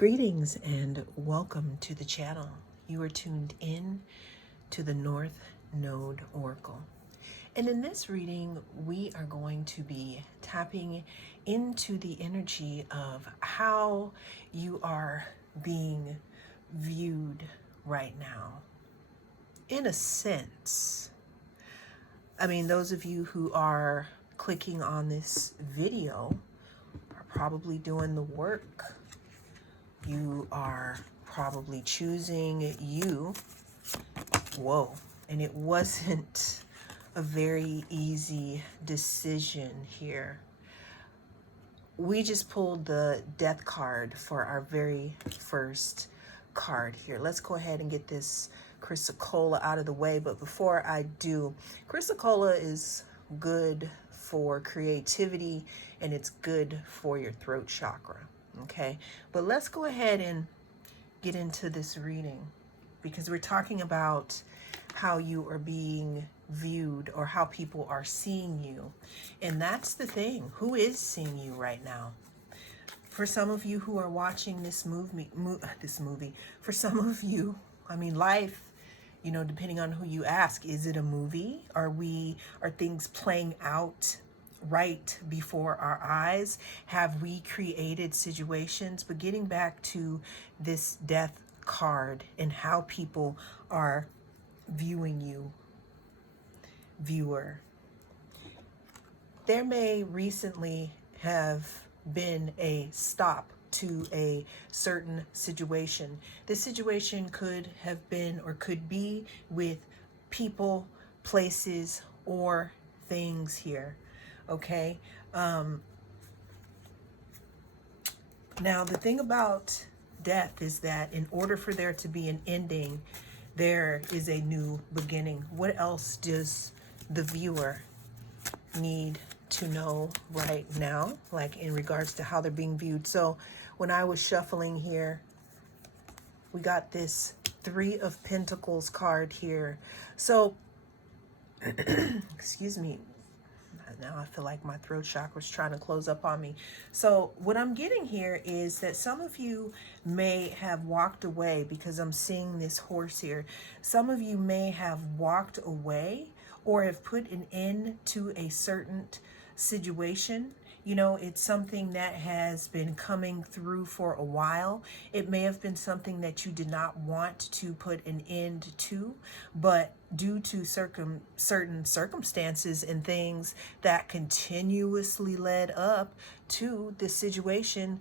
Greetings and welcome to the channel. You are tuned in to the North Node Oracle. And in this reading, we are going to be tapping into the energy of how you are being viewed right now. In a sense, I mean, those of you who are clicking on this video are probably doing the work. You are probably choosing you. Whoa. And it wasn't a very easy decision here. We just pulled the death card for our very first card here. Let's go ahead and get this Chrysocolla out of the way. But before I do, Chrysocolla is good for creativity and it's good for your throat chakra. Okay, but let's go ahead and get into this reading because we're talking about how you are being viewed or how people are seeing you. And that's the thing. Who is seeing you right now? For some of you who are watching this movie, for some of you, I mean, life, you know, depending on who you ask, is it a movie? Are things playing out right before our eyes? Have we created situations? But getting back to this death card and how people are viewing you, viewer, there may recently have been a stop to a certain situation. This situation could have been or could be with people, places, or things here. Okay. Now, the thing about death is that in order for there to be an ending, there is a new beginning. What else does the viewer need to know right now, like in regards to how they're being viewed? So when I was shuffling here, we got this Three of Pentacles card here. So, excuse me. Now I feel like my throat chakra is trying to close up on me. So what I'm getting here is that some of you may have walked away because I'm seeing this horse here. Some of you may have walked away or have put an end to a certain situation. You know, it's something that has been coming through for a while. It may have been something that you did not want to put an end to, but due to certain circumstances and things that continuously led up to this situation,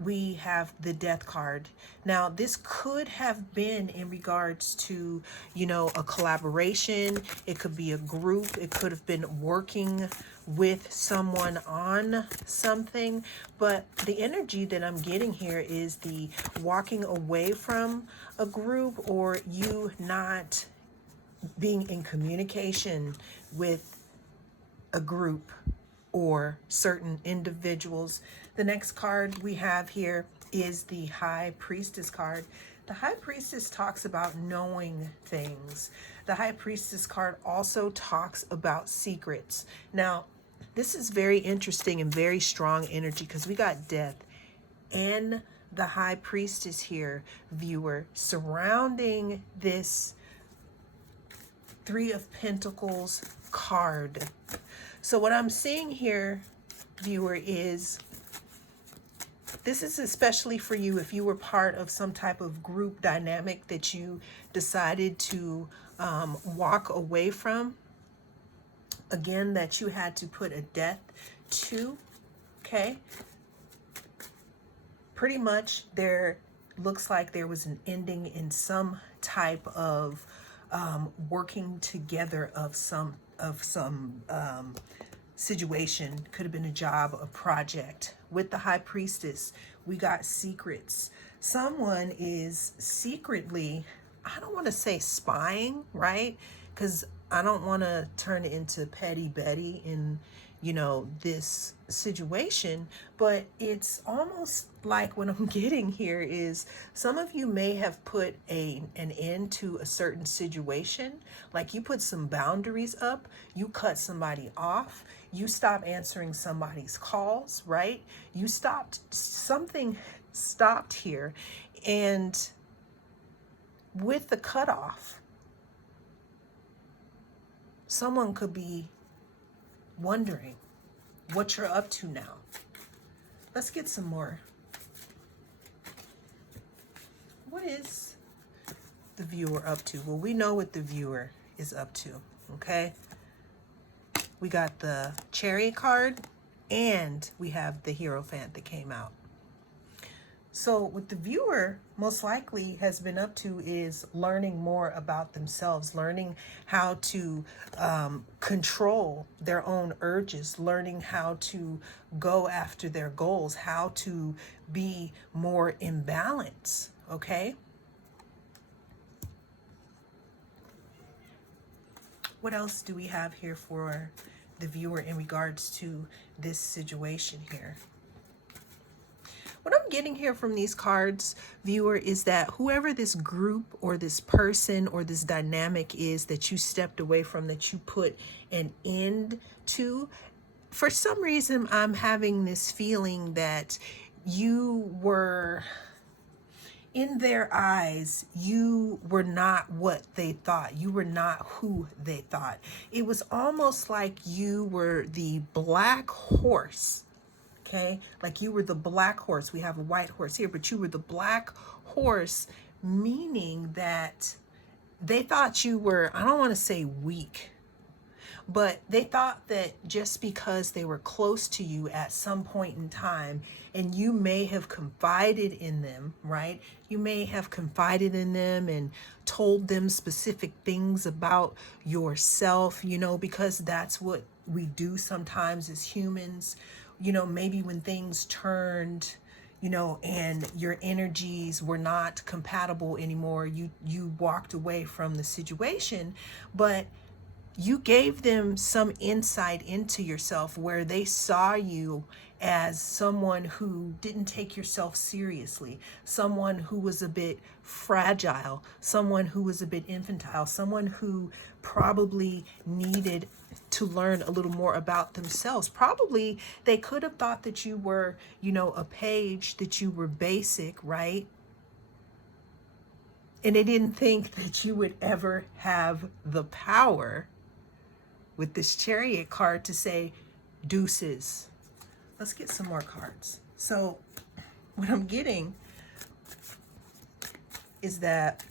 we have the death card. Now, this could have been in regards to, you know, a collaboration. It could be a group. It could have been working with someone on something. But the energy that I'm getting here is the walking away from a group or you not being in communication with a group or certain individuals. The next card we have here is the High Priestess card. The High Priestess talks about knowing things. The High Priestess card also talks about secrets. Now, this is very interesting and very strong energy because we got death and the High Priestess here, viewer, surrounding this Three of Pentacles card. So what I'm seeing here, viewer, is this is especially for you if you were part of some type of group dynamic that you decided to walk away from. Again, that you had to put a death to, okay? Pretty much there looks like there was an ending in some type of working together of some situation. Could have been a job, a project. With the High Priestess, we got secrets. Someone is secretly, I don't want to say spying, right? Because I don't want to turn it into Petty Betty in, you know, this situation, but it's almost like what I'm getting here is some of you may have put an end to a certain situation, like you put some boundaries up, you cut somebody off, you stop answering somebody's calls, right? You stopped something stopped here. And with the cutoff, someone could be wondering what you're up to now. Let's get some more. What is the viewer up to? Well, we know what the viewer is up to, okay? We got the Chariot card, and we have the Hierophant that came out. So what the viewer most likely has been up to is learning more about themselves, learning how to control their own urges, learning how to go after their goals, how to be more in balance, okay? What else do we have here for the viewer in regards to this situation here? What I'm getting here from these cards, viewer, is that whoever this group or this person or this dynamic is that you stepped away from, that you put an end to, for some reason, I'm having this feeling that you were, in their eyes, you were not what they thought. You were not who they thought. It was almost like you were the black horse. Okay, like you were the black horse. We have a white horse here, but you were the black horse, meaning that they thought you were, I don't want to say weak, but they thought that just because they were close to you at some point in time, and you may have confided in them, right? You may have confided in them and told them specific things about yourself, you know, because that's what we do sometimes as humans. You know, maybe when things turned, you know, and your energies were not compatible anymore, you walked away from the situation, but you gave them some insight into yourself where they saw you as someone who didn't take yourself seriously, someone who was a bit fragile, someone who was a bit infantile, someone who probably needed to learn a little more about themselves. Probably they could have thought that you were, you know, a page, that you were basic, right? And they didn't think that you would ever have the power with this Chariot card to say deuces. Let's get some more cards. So what I'm getting is that,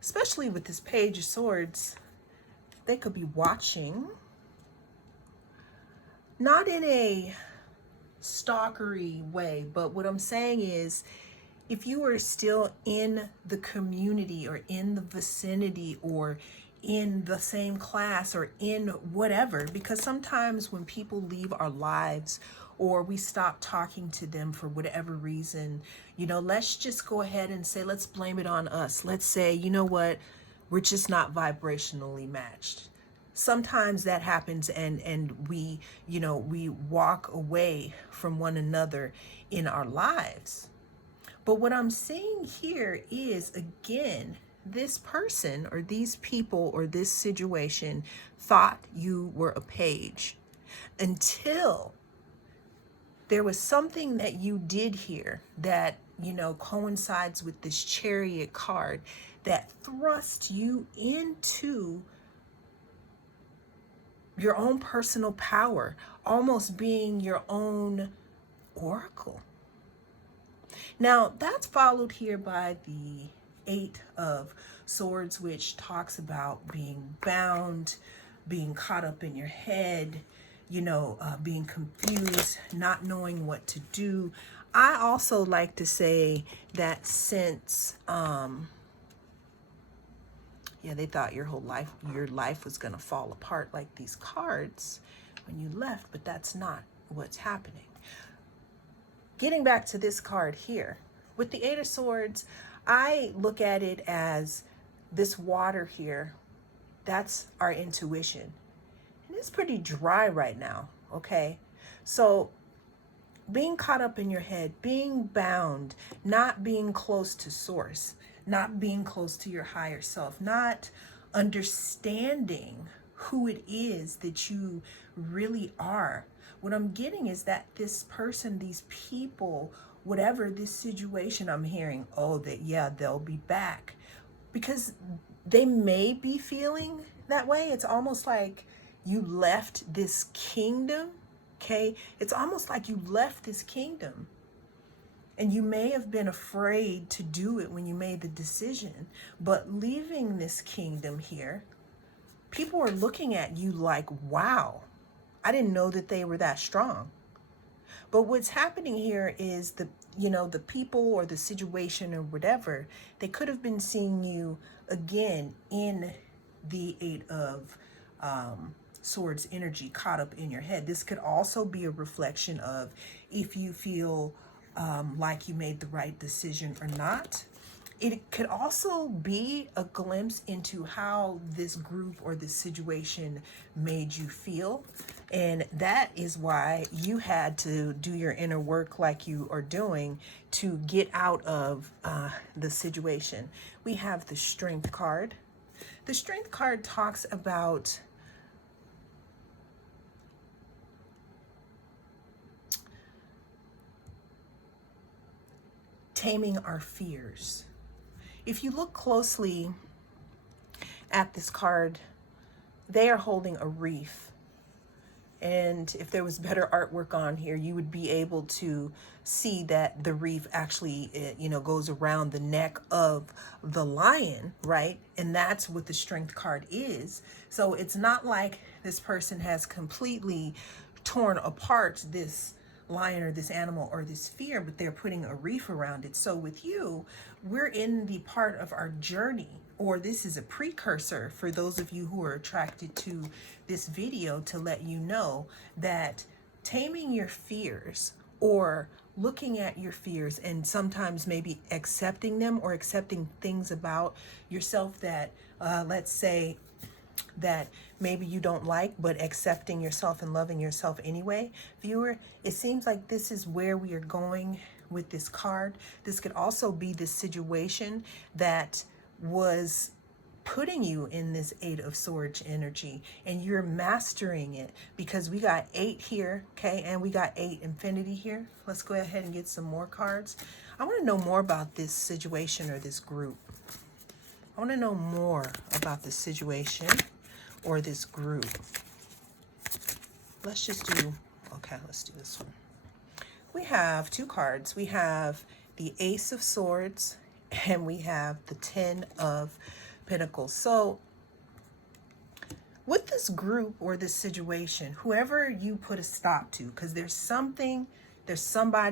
especially with this Page of Swords, they could be watching, not in a stalkery way, but what I'm saying is, if you are still in the community or in the vicinity or in the same class or in whatever, because sometimes when people leave our lives or we stop talking to them for whatever reason, you know, let's just go ahead and say, let's blame it on us. Let's say, you know what, we're just not vibrationally matched. Sometimes that happens, and we, you know, we walk away from one another in our lives. But what I'm seeing here is, again, this person or these people or this situation thought you were a page until there was something that you did here that, you know, coincides with this Chariot card that thrust you into your own personal power, almost being your own oracle. Now, that's followed here by the Eight of Swords, which talks about being bound, being caught up in your head, you know, being confused, not knowing what to do. I also like to say that since, they thought your life was going to fall apart like these cards when you left, but that's not what's happening. Getting back to this card here, with the Eight of Swords, I look at it as this water here, that's our intuition. And it's pretty dry right now, okay? So being caught up in your head, being bound, not being close to source, not being close to your higher self, not understanding who it is that you really are. What I'm getting is that this person, these people, whatever this situation I'm hearing, oh, that, yeah, they'll be back. Because they may be feeling that way. It's almost like you left this kingdom, okay? It's almost like you left this kingdom. And you may have been afraid to do it when you made the decision, but leaving this kingdom here, people are looking at you like, wow, I didn't know that they were that strong. But what's happening here is the people or the situation or whatever, they could have been seeing you again in the Eight of Swords energy caught up in your head. This could also be a reflection of if you feel like you made the right decision or not. It could also be a glimpse into how this group or this situation made you feel. And that is why you had to do your inner work like you are doing to get out of the situation. We have the Strength card. The Strength card talks about taming our fears. If you look closely at this card, they are holding a wreath. And if there was better artwork on here, you would be able to see that the wreath actually, goes around the neck of the lion, right? And that's what the Strength card is. So it's not like this person has completely torn apart this lion or this animal or this fear, but they're putting a wreath around it. So with you, we're in the part of our journey, or this is a precursor for those of you who are attracted to this video, to let you know that taming your fears, or looking at your fears and sometimes maybe accepting them, or accepting things about yourself that let's say that maybe you don't like, but accepting yourself and loving yourself anyway. Viewer, it seems like this is where we are going with this card. This could also be this situation that was putting you in this Eight of Swords energy, and you're mastering it, because we got 8 here, okay, and we got 8 infinity here. Let's go ahead and get some more cards. I want to know more about this situation or this group. I want to know more about this situation or this group. Let's just do, okay, let's do this one. We have 2 cards. We have the Ace of Swords and we have the 10 of Pentacles. So with this group or this situation, whoever you put a stop to, because there's somebody,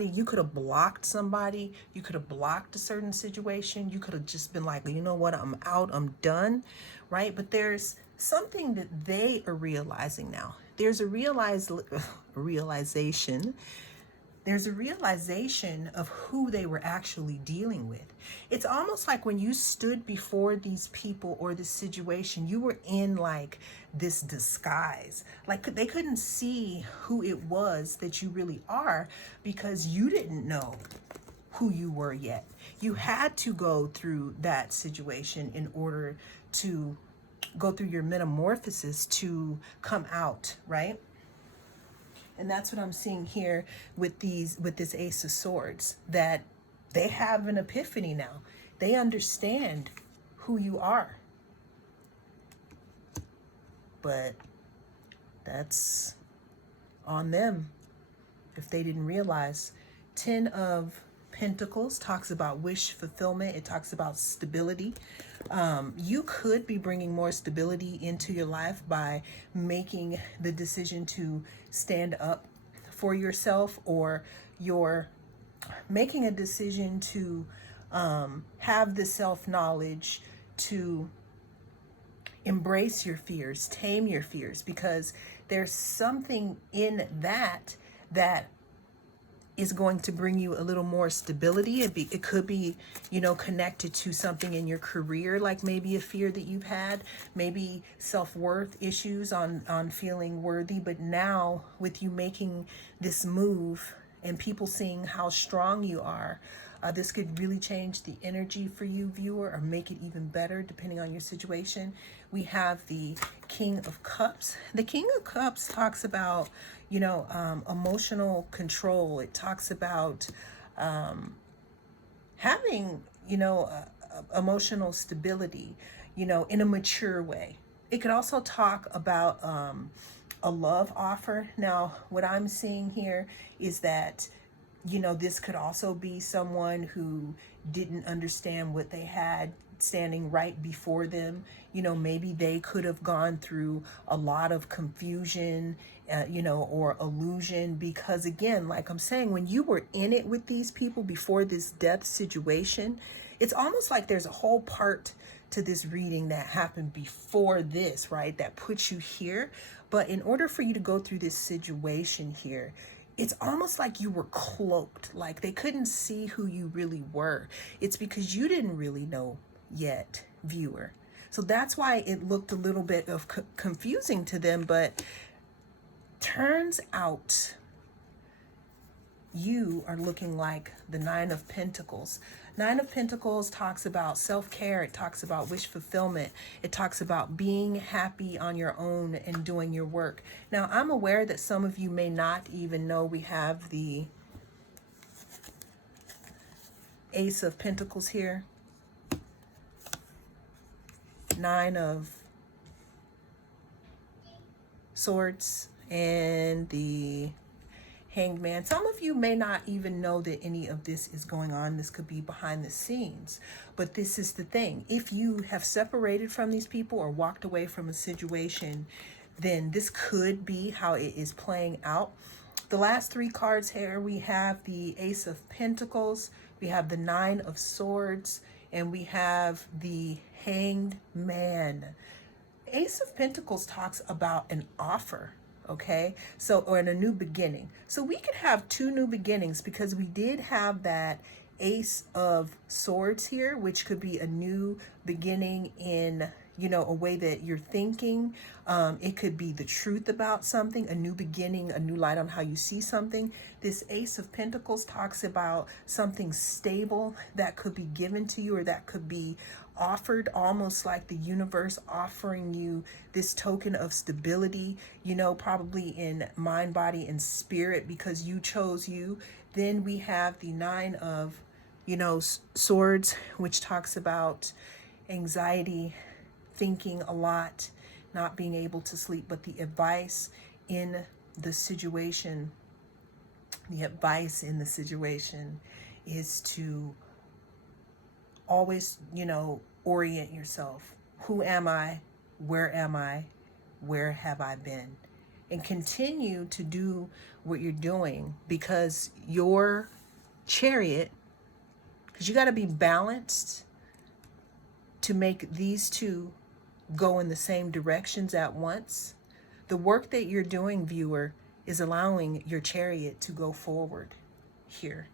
you could have blocked somebody, you could have blocked a certain situation, you could have just been like, you know what, I'm out, I'm done, right? But there's something that they are realizing now. There's a realization. There's a realization of who they were actually dealing with. It's almost like when you stood before these people or this situation, you were in like this disguise. Like they couldn't see who it was that you really are, because you didn't know who you were yet. You had to go through that situation in order to go through your metamorphosis to come out, right? And that's what I'm seeing here with this Ace of Swords, that they have an epiphany now. They understand who you are. But that's on them if they didn't realize. 10 of Pentacles talks about wish fulfillment. It talks about stability. You could be bringing more stability into your life by making the decision to stand up for yourself, or you're making a decision to have the self-knowledge to embrace your fears, tame your fears, because there's something in that is going to bring you a little more stability. It could be, connected to something in your career, like maybe a fear that you've had, maybe self-worth issues on feeling worthy. But now with you making this move and people seeing how strong you are, this could really change the energy for you, viewer, or make it even better depending on your situation. We have the King of Cups. The King of Cups talks about, emotional control. It talks about having, emotional stability, in a mature way. It could also talk about a love offer. Now, what I'm seeing here is that, this could also be someone who didn't understand what they had standing right before them. Maybe they could have gone through a lot of confusion, or illusion, because again, like I'm saying, when you were in it with these people before this death situation, it's almost like there's a whole part to this reading that happened before this, right? That puts you here. But in order for you to go through this situation here, it's almost like you were cloaked, like they couldn't see who you really were. It's because you didn't really know yet, viewer. So that's why it looked a little bit of confusing to them, but turns out you are looking like the Nine of Pentacles. Nine of Pentacles talks about self-care. It talks about wish fulfillment. It talks about being happy on your own and doing your work. Now, I'm aware that some of you may not even know we have the Ace of Pentacles here. Nine of Swords and the Hanged Man. Some of you may not even know that any of this is going on. This could be behind the scenes. But this is the thing. If you have separated from these people or walked away from a situation, then this could be how it is playing out. The last three cards here, we have the Ace of Pentacles, we have the Nine of Swords, and we have the Hanged Man. Ace of Pentacles talks about an offer. Okay, so, or in a new beginning. So we could have two new beginnings because we did have that Ace of Swords here, which could be a new beginning in, a way that you're thinking. It could be the truth about something, a new beginning, a new light on how you see something. This Ace of Pentacles talks about something stable that could be given to you, or that could be offered, almost like the universe offering you this token of stability, probably in mind, body, and spirit, because you chose you. Then we have the Nine of, Swords, which talks about anxiety, thinking a lot, not being able to sleep. But the advice in the situation, is to always, orient yourself. Who am I? Where am I? Where have I been? And continue to do what you're doing, because your Chariot, because you got to be balanced to make these two go in the same directions at once. The work that you're doing, viewer, is allowing your Chariot to go forward here.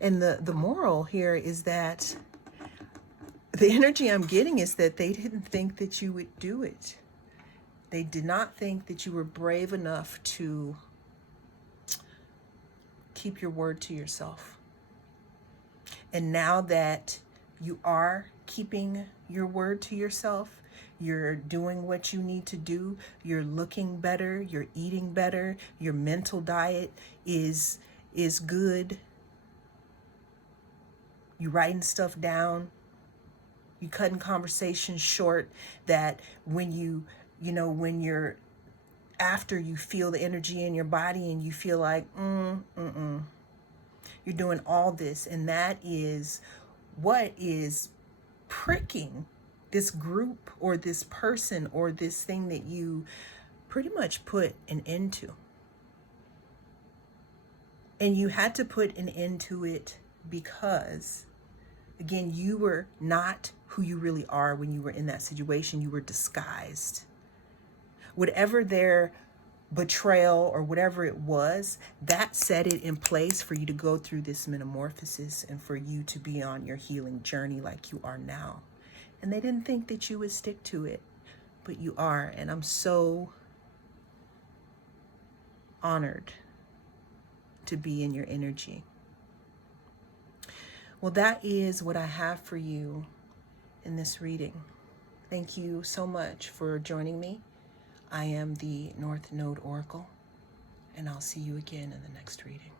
And the moral here is that the energy I'm getting is that they didn't think that you would do it. They did not think that you were brave enough to keep your word to yourself. And now that you are keeping your word to yourself, you're doing what you need to do, you're looking better, you're eating better, your mental diet is good, you're writing stuff down, you cutting conversations short, that when when you're after you feel the energy in your body and you feel like, you're doing all this. And that is what is pricking this group or this person or this thing that you pretty much put an end to. And you had to put an end to it because, again, you were not who you really are when you were in that situation. You were disguised. Whatever their betrayal or whatever it was, that set it in place for you to go through this metamorphosis and for you to be on your healing journey like you are now. And they didn't think that you would stick to it, but you are. And I'm so honored to be in your energy. Well, that is what I have for you in this reading. Thank you so much for joining me. I am the North Node Oracle. and I'll see you again in the next reading.